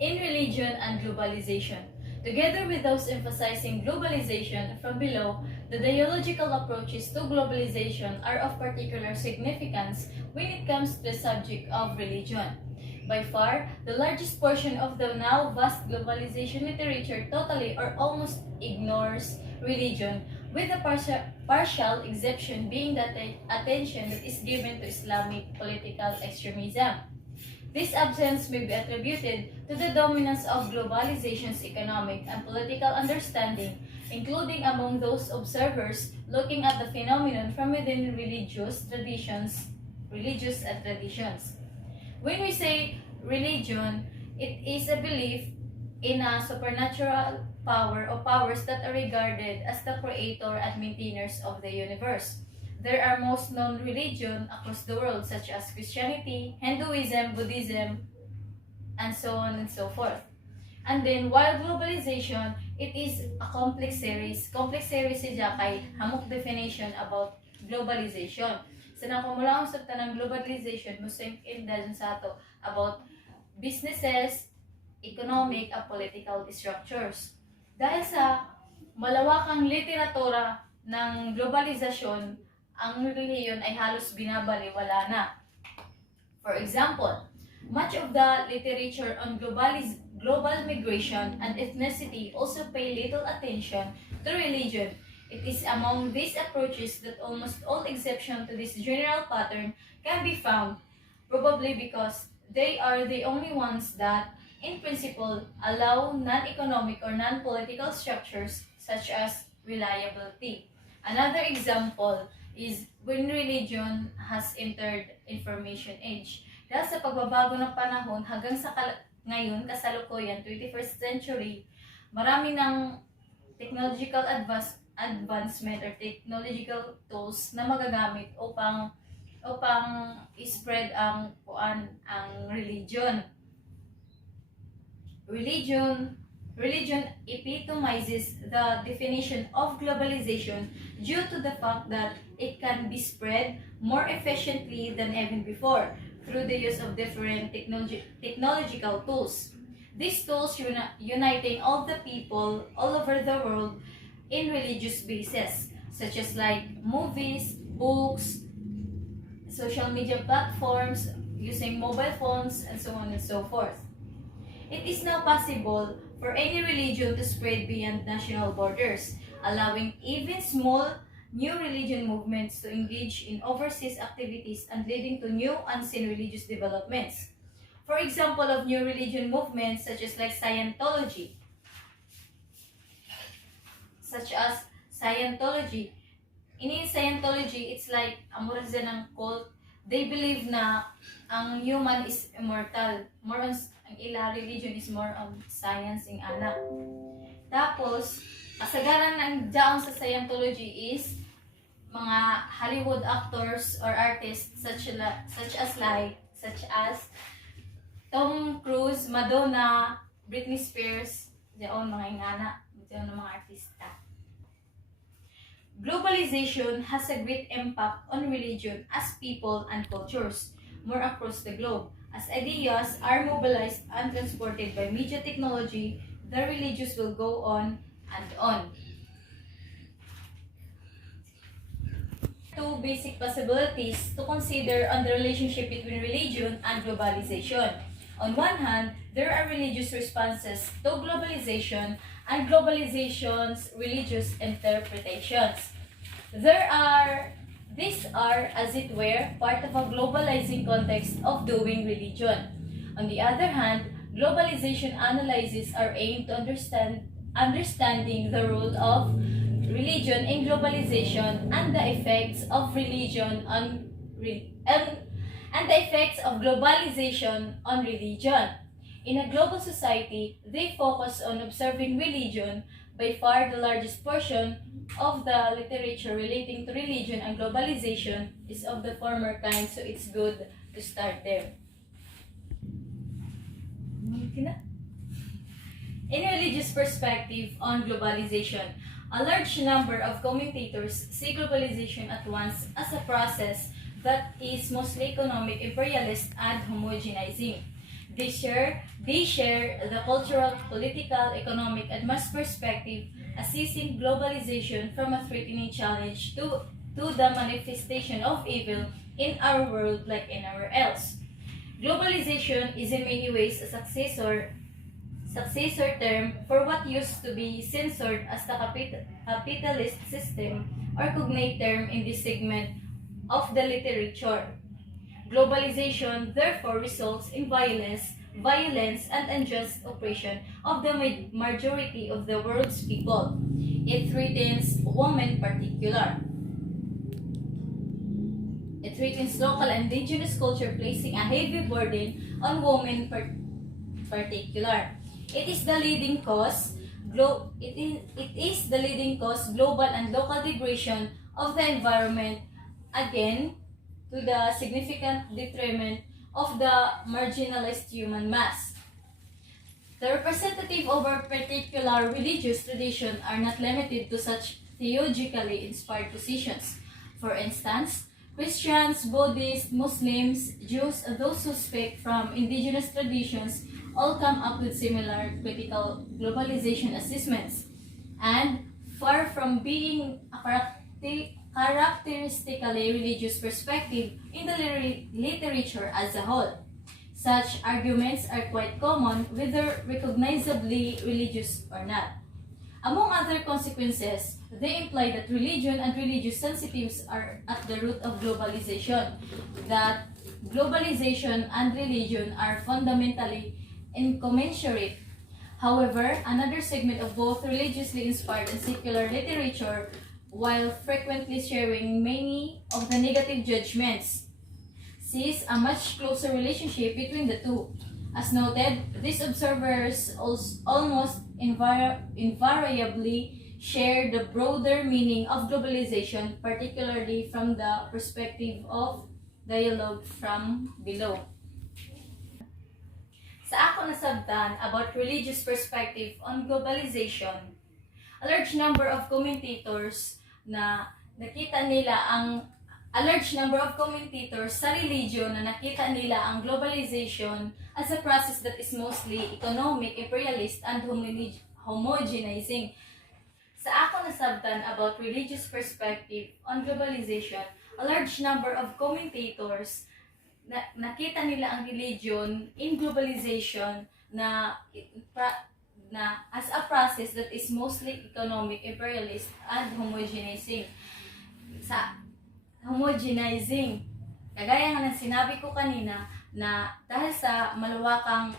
in religion and globalization. Together with those emphasizing globalization from below, the dialogical approaches to globalization are of particular significance when it comes to the subject of religion. By far, the largest portion of the now vast globalization literature totally or almost ignores religion, with the partial exception being that the attention that is given to Islamic political extremism. This absence may be attributed to the dominance of globalization's economic and political understanding, including among those observers looking at the phenomenon from within religious and traditions. When we say religion, it is a belief in a supernatural power or powers that are regarded as the creator and maintainers of the universe. There are most known religions across the world such as Christianity, Hinduism, Buddhism, and so on and so forth. And then, while globalization, it is a complex series. Complex series siya kay hamok definition about globalization. So, nakumula ang sabta ng globalization, musing indulge sa ato about businesses, economic, and political structures. Dahil sa malawakang literatura ng globalizasyon, ang reliyon ay halos binabaliwala na. For example, much of the literature on global migration and ethnicity also pay little attention to religion. It is among these approaches that almost all exception to this general pattern can be found, probably because they are the only ones that, in principle, allow non-economic or non-political structures such as reliability. Another example is when religion has entered information age. Dahil sa pagbabago ng panahon hanggang sa ngayon, kasalukuyan, 21st century, marami ng technological advancement or technological tools na magagamit upang spread ang religion. Religion epitomizes the definition of globalization due to the fact that it can be spread more efficiently than ever before through the use of different technological tools. These tools uniting all the people all over the world in religious bases, such as like movies, books, social media platforms, using mobile phones, and so on and so forth. It is now possible for any religion to spread beyond national borders, allowing even small new religion movements to engage in overseas activities and leading to new unseen religious developments. For example of new religion movements such as Scientology. In Scientology, it's like amura sila ng cult. They believe na ang human is immortal. More on ang ila religion is more on science ing anak. Tapos, kasagaran ng daon sa Scientology is mga Hollywood actors or artists such as Tom Cruise, Madonna, Britney Spears, daon mga ingana, daon mga artista. Globalization has a great impact on religion as people and cultures more across the globe. As ideas are mobilized and transported by media technology, the religious will go on and on. Two basic possibilities to consider on the relationship between religion and globalization. On one hand, there are religious responses to globalization and globalization's religious interpretations. These are, as it were, part of a globalizing context of doing religion. On the other hand, globalization analyses are aimed to understanding the role of religion in globalization and the effects of religion on and the effects of globalization on religion. In a global society, they focus on observing religion. By far the largest portion of the literature relating to religion and globalization is of the former kind, so it's good to start there. In a religious perspective on globalization, a large number of commentators see globalization at once as a process that is mostly economic, imperialist, and homogenizing. They share the cultural, political, economic, and mass perspective, assessing globalization from a threatening challenge to the manifestation of evil in our world like anywhere else. Globalization is in many ways a successor term for what used to be censored as the capitalist system or cognate term in this segment of the literature. Globalization therefore results in violence and unjust oppression of the majority of the world's people. It threatens women particular. It threatens local indigenous culture, placing a heavy burden on women particular. It is the leading cause global and local degradation of the environment, again to the significant detriment of the marginalized human mass. The representative of a particular religious tradition are not limited to such theologically inspired positions. For instance, Christians, Buddhists, Muslims, Jews, and those who speak from indigenous traditions all come up with similar critical globalization assessments. And far from being a characteristically religious perspective in the literature as a whole, such arguments are quite common, whether recognizably religious or not. Among other consequences, they imply that religion and religious sensitives are at the root of globalization, that globalization and religion are fundamentally incommensurate. However, another segment of both religiously inspired and secular literature, while frequently sharing many of the negative judgments, sees a much closer relationship between the two. As noted, these observers almost invariably share the broader meaning of globalization, particularly from the perspective of dialogue from below. Sa ako nasabtan about religious perspective on globalization, a large number of commentators sa religion na nakita nila ang globalization as a process that is mostly economic, imperialist, and homogenizing. Sa ako nasabtan about religious perspective on globalization, a large number of commentators nakita nila ang religion in globalization na as a process that is mostly economic, imperialist, and homogenizing. Kagaya nga ng sinabi ko kanina na dahil sa malawakang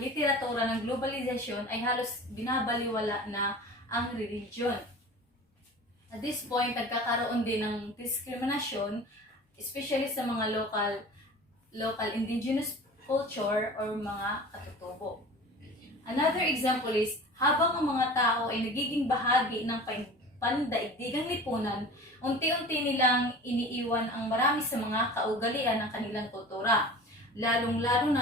literatura ng globalization ay halos binabaliwala na ang religion. At this point, nagkakaroon din ng diskriminasyon, especially sa mga local indigenous culture or mga katutubo. Another example is, habang ang mga tao ay nagiging bahagi ng pandaigdigang lipunan, unti-unti nilang iniiwan ang marami sa mga kaugalian ng kanilang kultura, lalong-lalo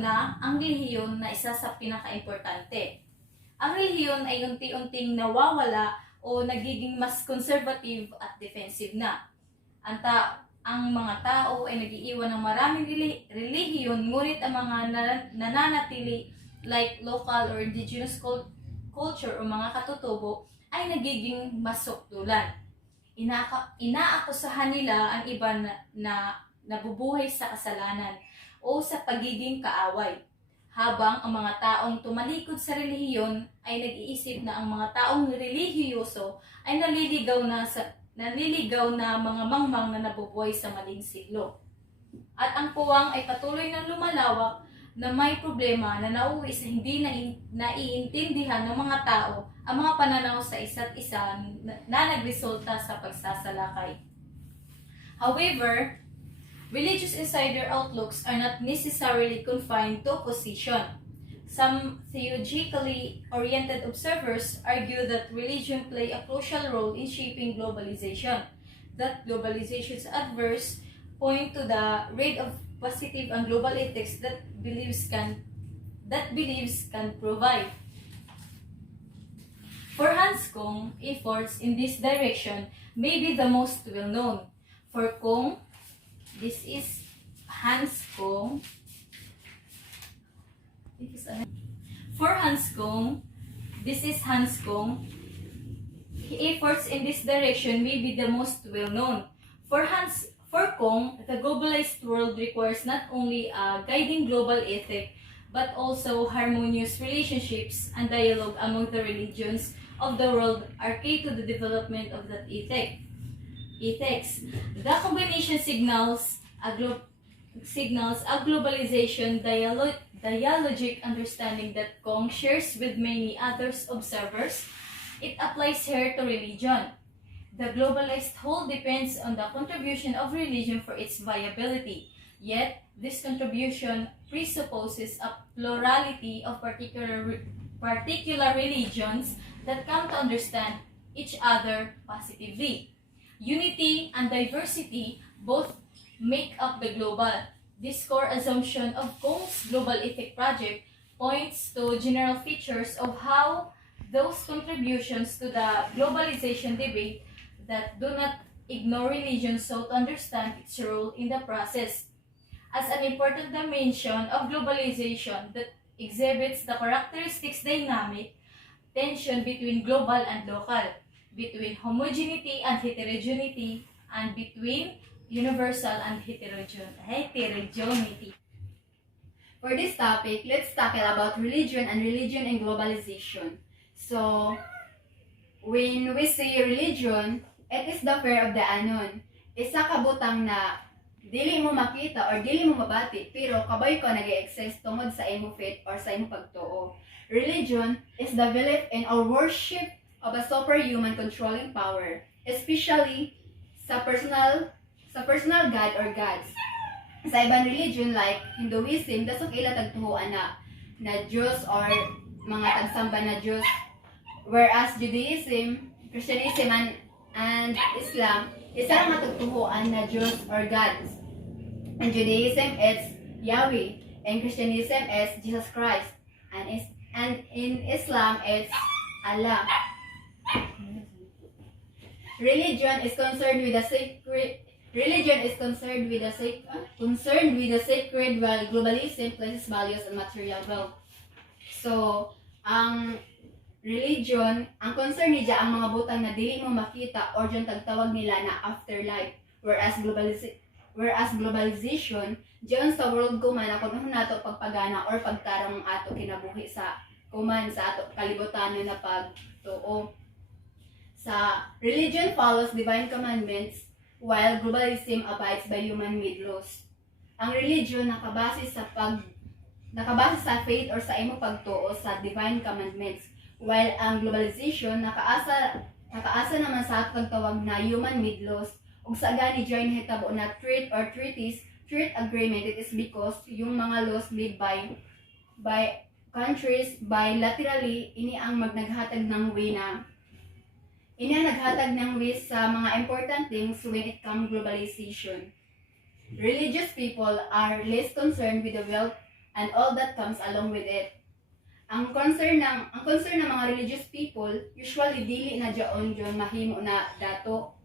na ang relihiyon na isa sa pinaka-importante. Ang relihiyon ay unti-unting nawawala o nagiging mas conservative at defensive na. Ang mga tao ay nag-iiwan ng maraming relihiyon, ngunit ang mga nananatili like local or indigenous culture o mga katutubo ay nagiging masukdulan. Inaakusahan nila ang iba na nabubuhay sa kasalanan o sa pagiging kaaway, habang ang mga taong tumalikod sa relihiyon ay nag-iisip na ang mga taong relihiyoso ay naliligaw na mga mangmang na nabubuhay sa maling siglo. At ang puwang ay patuloy na lumalawak na may problema na nauwi sa hindi naiintindihan ng mga tao ang mga pananaw sa isa't isa na nagresulta sa pagsasalakay. However, religious insider outlooks are not necessarily confined to opposition. Some theologically oriented observers argue that religion play a crucial role in shaping globalization, that globalization's adverse point to the rate of positive and global ethics that beliefs can provide. For Hans Kung, efforts in this direction may be the most well known. For Kung, this is Hanscom. For Hanscom, this is Hanscom. Efforts in this direction may be the most well-known. For Kong, the globalized world requires not only a guiding global ethic, but also harmonious relationships and dialogue among the religions of the world are key to the development of that ethics. The combination signals a globalization dialogic understanding that Kong shares with many others observers. It applies here to religion. The globalized whole depends on the contribution of religion for its viability. Yet, this contribution presupposes a plurality of particular religions that come to understand each other positively. Unity and diversity both make up the global. This core assumption of Kong's Global Ethic Project points to general features of how those contributions to the globalization debate that do not ignore religion so to understand its role in the process. As an important dimension of globalization that exhibits the characteristics dynamic tension between global and local, between homogeneity and heterogeneity, and between universal and heterogeneity. For this topic, let's tackle about religion and religion and globalization. So, when we say religion, it is the fear of the unknown. Isa ka butang na dili mo makita or dili mo mabati, pero kabay ko nag-exist tungod sa imo faith or sa imo pagtuo. Religion is the belief in or worship of a superhuman controlling power, especially sa personal God or gods. Sa ibang religion like Hinduism, dasok ila tagtuhuan na Diyos or mga tagsamba na Diyos. Whereas Judaism, Christianism, and Islam, isa lang matagtuhuan na Diyos or gods. In Judaism, it's Yahweh. In Christianism, it's Jesus Christ. And in Islam, it's Allah. Religion is concerned with the sacred. Religion is concerned with the sacred, while globalism places values on material wealth. So, ang religion, ang concern niya ang mga butang na dili mo makita or dyan tagtawag nila na afterlife. Whereas globalization, diyan sa world kuman ako nung nato pagpagana or pagtarong ato kinabuhi sa kuman sa ato kalibutan na pagtuo. Sa religion follows divine commandments, while globalism abides by human-made laws. Ang religion nakabase sa faith or sa imo pagtuo sa divine commandments, while ang globalization nakaasa naman sa atong tawag na human-made laws. Ug sa gani join hitabo na treaty agreement, it is because yung mga laws made by countries bilaterally ini ang naghatag ng way sa mga important things when it comes globalization. Religious people are less concerned with the wealth and all that comes along with it. Ang concern ng mga religious people usually dili na diyon mahimo na dato.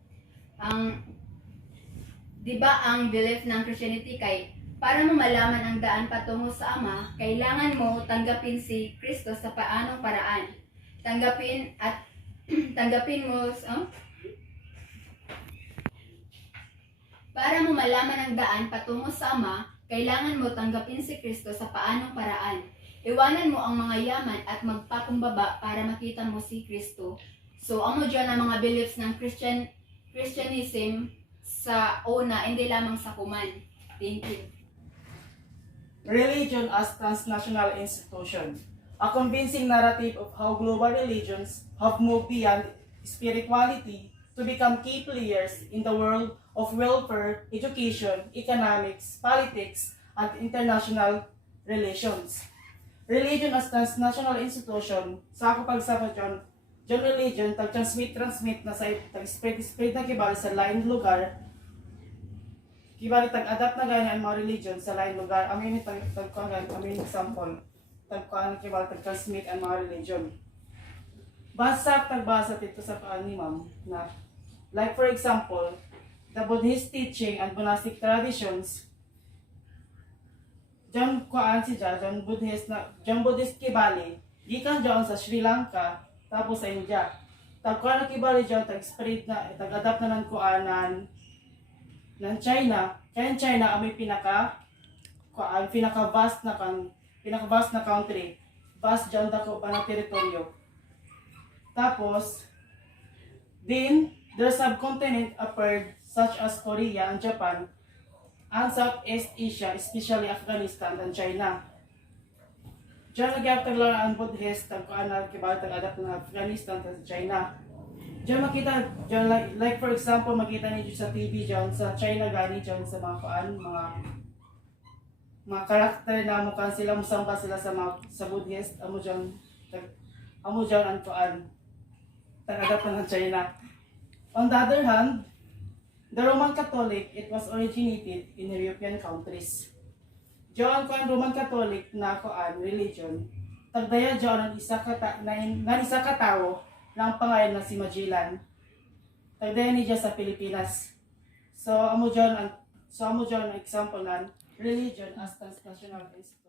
Di ba ang belief ng Christianity kay para mo malaman ang daan patungo sa Ama, kailangan mo tanggapin si Kristo sa paanong paraan. Para mo malaman ang daan patungo sa Ama, kailangan mo tanggapin si Kristo sa paanong paraan. Iwanan mo ang mga yaman at magpakumbaba para makita mo si Kristo. So, amo dyan ang mga beliefs ng Christianism sa una, hindi lamang sa kuman. Thank you. Religion as transnational institution. A convincing narrative of how global religions have moved beyond spirituality to become key players in the world of welfare, education, economics, politics, and international relations. Religion as transnational institution, sa ako pagsabot yun, religion, tag-transmit na sa tag-spread na kibali sa lain lugar, kibali tag-adapt na ganyan ang mga religion sa lain lugar, amin example, kibali tag-transmit ang mga religion. Tagbasa dito sa ni ma'am, na, like for example, the Buddhist teaching and monastic traditions John kuan si John Buddhist kibali. Gikan John sa Sri Lanka tapos sa India. Tag kuan kibali John tag spread na adapt na ng kuanan ng China. Kaya ang China ang may pinaka vast na country. Vast John dako pa na teritoryo. Tapos then their subcontinent appeared such as Korea and Japan and Southeast Asia, especially Afghanistan and China. Diyan nag-after lang ang Buddhist, tagkuan na kibali tag-adapt ng Afghanistan at China. Diyan makita, diyan like for example, makita niyo sa TV diyan sa China gani diyan sa mga mga karakter na mukhang sila musamba sila sa Buddhist, amo diyan ang kuan tag-adapt ng China. On the other hand, the Roman Catholic, it was originated in European countries. Diyan ko ang Roman Catholic na kuan religion. Tagdaya diyan ang isa ka tawo ng pangalan na si Magellan. Tagdaya ni sa Pilipinas. So amo diyan ang example ng religion as transnational institution.